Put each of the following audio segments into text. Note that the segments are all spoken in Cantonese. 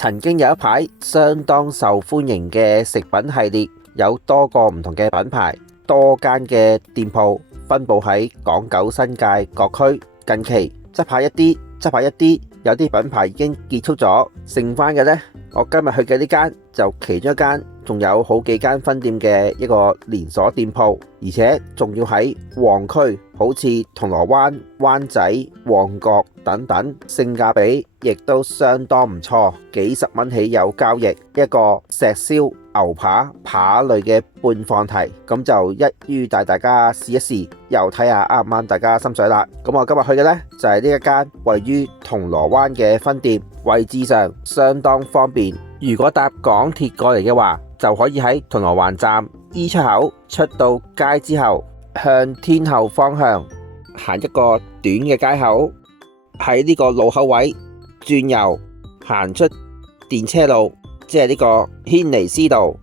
曾經有一排相當受歡迎嘅食品系列，有多個唔同嘅品牌，多間嘅店鋪分佈喺港九新界各區。近期執下一啲，有啲品牌已經結束咗，剩翻嘅呢，我今日去嘅呢間就其中一間，仲有好幾間分店嘅一個連鎖店鋪，而且仲要喺旺區，好似銅鑼灣、灣仔、旺角等等，性價比亦都相當唔錯，幾十蚊起有交易。一個石燒牛扒類嘅半放題，咁就一於帶大家試一試，又睇下啱唔啱大家心水啦。咁我今日去嘅呢，就係呢一間位於銅鑼灣嘅分店，位置上相當方便。如果搭港鐵過嚟嘅話，就可以喺銅鑼灣站 E 出口出到街之後，向天后方向行一個短嘅街口，喺呢個路口位轉右行出電車路，即係呢個軒尼詩道，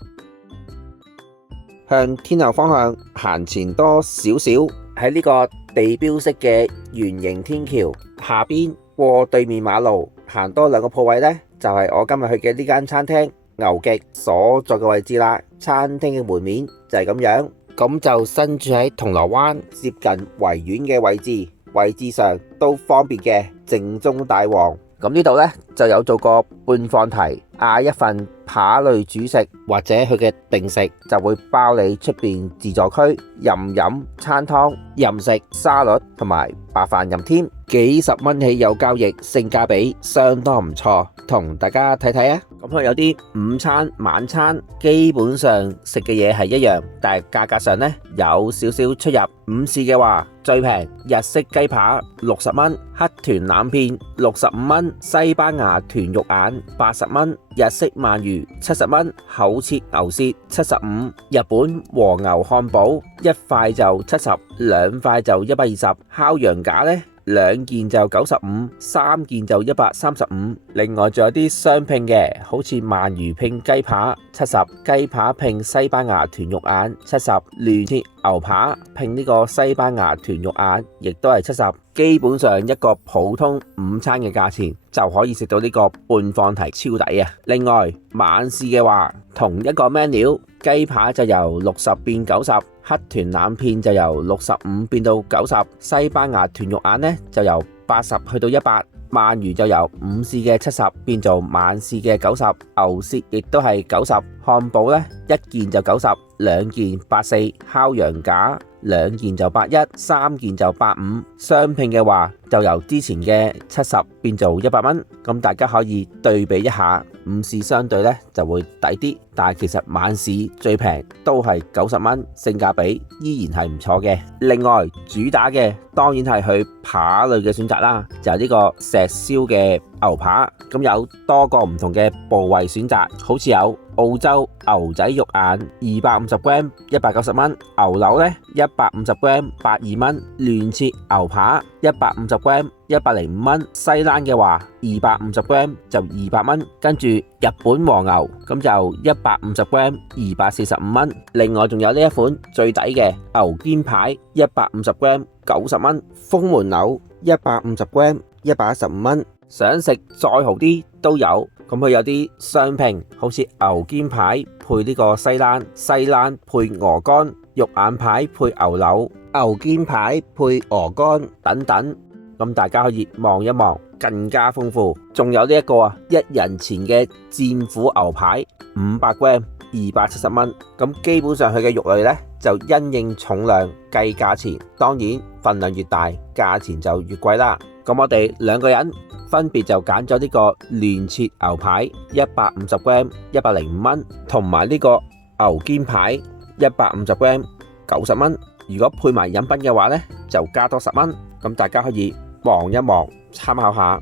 向天后方向行前多少少，喺呢個地標式嘅圓形天橋下邊過對面馬路，行多2個鋪位呢，就係我今日去嘅呢間餐廳牛極所在嘅位置啦。餐廳嘅門面就係咁樣，咁就身處喺銅鑼灣接近維園嘅位置，位置上都方便嘅，正宗大王。咁呢度呢，就有做個半放題，嗌一份扒類主食或者佢嘅定食，就會包你出邊自助區任飲餐湯、任食沙律同埋白飯任添，幾十蚊起有交易，性價比相當唔錯，同大家睇睇啊！咁佢有啲午餐、晚餐，基本上食嘅嘢係一樣，但係價格上呢，有少少出入。午市嘅話，最平日式雞扒60蚊，黑豚腩片65蚊，西班牙豚肉眼80蚊，日式鰻魚70蚊，厚切牛舌75，日本和牛漢堡一塊就70，兩塊就120，烤羊架呢，2件就95，3件就135。另外仲有啲雙拼嘅，好似鰻魚拼雞扒70，雞扒拼西班牙豚肉眼70，亂切牛扒拼呢個西班牙豚肉眼亦都係70。基本上一個普通午餐嘅價錢就可以食到呢個半放題，超抵啊！另外晚市嘅話，同一個 menu， 雞扒就由60變90，黑豚腩片就由65變到90，西班牙豚肉眼呢就由80去到100，鰻魚就由午市嘅70變做晚市嘅90，牛舌亦都係90，漢堡呢一件就90，兩件84，烤羊架2件就81，3件就85，雙拼嘅話就由之前嘅70變做100蚊。咁大家可以對比一下，午市相對呢就會抵啲，但係其實晚市最平都係90蚊，性價比依然係唔錯嘅。另外主打嘅當然係佢扒類嘅選擇啦，就係呢個石燒嘅牛扒，咁有多個唔同嘅部位選擇，好似有澳洲牛仔肉眼250g 190蚊，牛柳呢150g 82蚊，亂切牛扒150g 105蚊，西冷嘅話250g 就200蚊，跟住日本和牛咁就150g 245蚊。另外仲有呢一款最抵嘅牛肩排150g 90蚊，風門牛150g 115蚊。想食再好啲都有，咁佢有啲雙拼，好似牛肩排配呢個西冷，西冷配鵝肝，肉眼排配牛柳，牛肩排配鵝肝等等，咁大家可以望一望，更加豐富。仲有呢一個一人前嘅戰斧牛排500g 270蚊，咁基本上佢嘅肉類呢，就因應重量計價錢，當然份量越大價錢就越貴啦。咁我哋2個人分別就揀咗呢個亂切牛排150g 105蚊，同埋呢個牛肩排150g 90蚊。如果配埋飲品嘅話呢，就加多10蚊。咁大家可以望一望，參考下。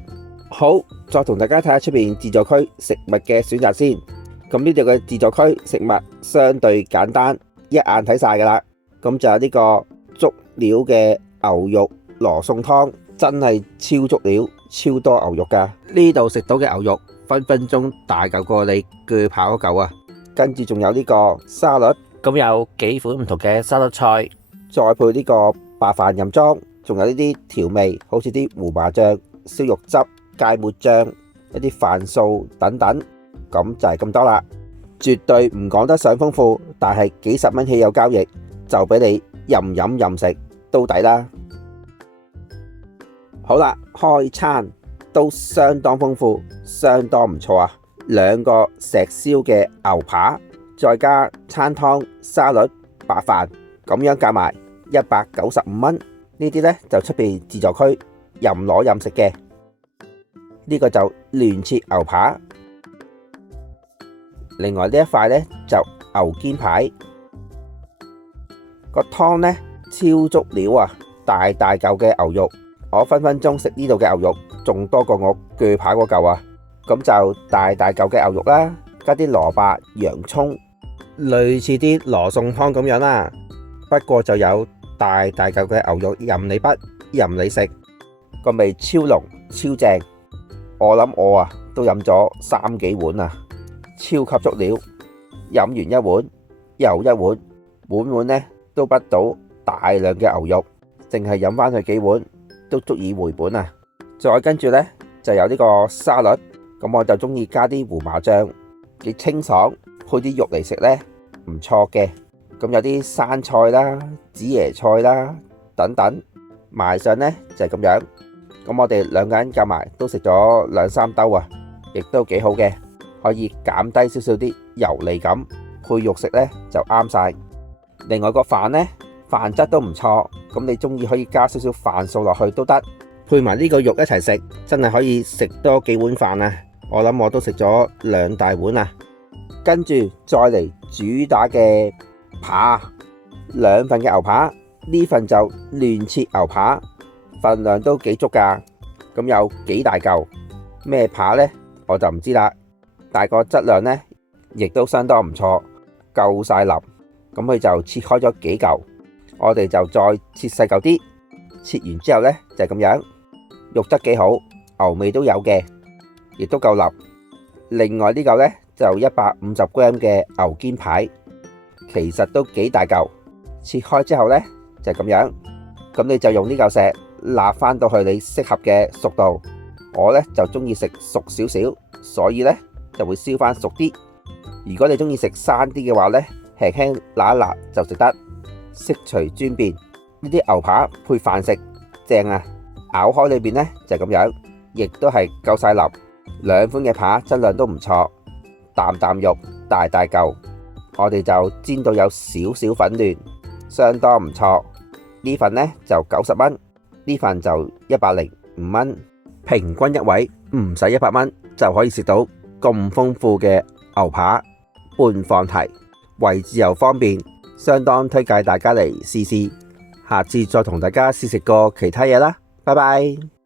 好，再同大家睇下出邊自助區食物嘅選擇先。咁呢度嘅自助區食物相對簡單，一眼睇晒噶啦。咁就有呢個足料嘅牛肉羅宋湯。真係超足料，超多牛肉噶。呢度食到嘅牛肉分分鐘大嚿過你鋸扒嗰嚿啊！跟住仲有呢個沙律，咁有幾款唔同嘅沙律菜，再配呢個白飯任裝，仲有呢啲調味，好似啲胡麻醬、燒肉汁、芥末醬、一啲飯素等等，咁就係咁多啦。絕對唔講得上豐富，但係幾十蚊起有交易，就俾你任飲任食都抵啦。好啦，開餐都相當豐富，相當唔錯啊！2個石燒嘅牛扒，再加餐湯、沙律、白飯，咁樣夾埋195蚊。呢啲呢就出邊自助區任攞任食嘅。呢個就亂切牛扒。另外呢一塊呢就牛肩排，個湯呢超足料啊！大大嚿嘅牛肉，我分分鐘食呢度嘅牛肉仲多過我鋸扒嗰嚿啊！咁就大大嚿嘅牛肉啦，加啲蘿蔔、洋蔥，類似啲羅宋湯咁樣啦。不過就有大大嚿嘅牛肉任你畢，任你食，個味超濃超正。我諗我啊都飲咗3幾碗啊！超級足料，飲完一碗又一碗，碗碗呢都不到大量嘅牛肉，淨係飲返佢幾碗都足以回本啊！再跟住呢就有呢個沙律，咁我就中意加啲胡麻醬，幾清爽，配啲肉嚟食呢唔錯嘅。咁有啲生菜啦、紫椰菜啦等等，埋上呢就係咁樣。咁我哋2個人夾埋都食咗2、3兜啊，亦都幾好嘅。可以減低少少啲油膩感，配肉食呢就啱晒。另外個飯呢，飯質都唔錯，咁你中意可以加少少飯素落去都得，配埋呢個肉一齊食，真係可以食多幾碗飯啊！我諗我都食咗2大碗啊。跟住再嚟主打嘅扒，2份嘅牛扒，呢份就亂切牛扒，份量都幾足㗎。咁有幾大嚿咩扒呢？我就唔知啦。但個質量呢，亦都相當唔錯，夠晒腍。咁佢就切開咗幾嚿，我哋就再切細嚿啲。切完之後呢，就係咁樣，肉質幾好，牛味都有嘅，亦都夠腍。另外呢嚿呢，就150g嘅牛肩排，其實都幾大嚿。切開之後呢，就係咁樣，咁你就用呢嚿石揦返到去你適合嘅熟度。我呢，就中意食熟少少，所以呢，就會燒返熟啲。如果你中意食生啲嘅話呢，輕輕辣一辣就食得。悉隨尊便，呢啲牛扒配飯食正啊！咬開裏邊呢，就係咁樣，亦都係夠晒腍。2款嘅扒質量都唔錯，啖啖肉大大嚿，我哋就煎到有少少粉嫩，相當唔錯。呢份呢就90蚊，呢份就105蚊，平均一位唔使100蚊就可以食到咁豐富嘅牛扒半放題，位置又方便，相當推介大家嚟試試。下次再同大家試食過其他嘢啦，拜拜。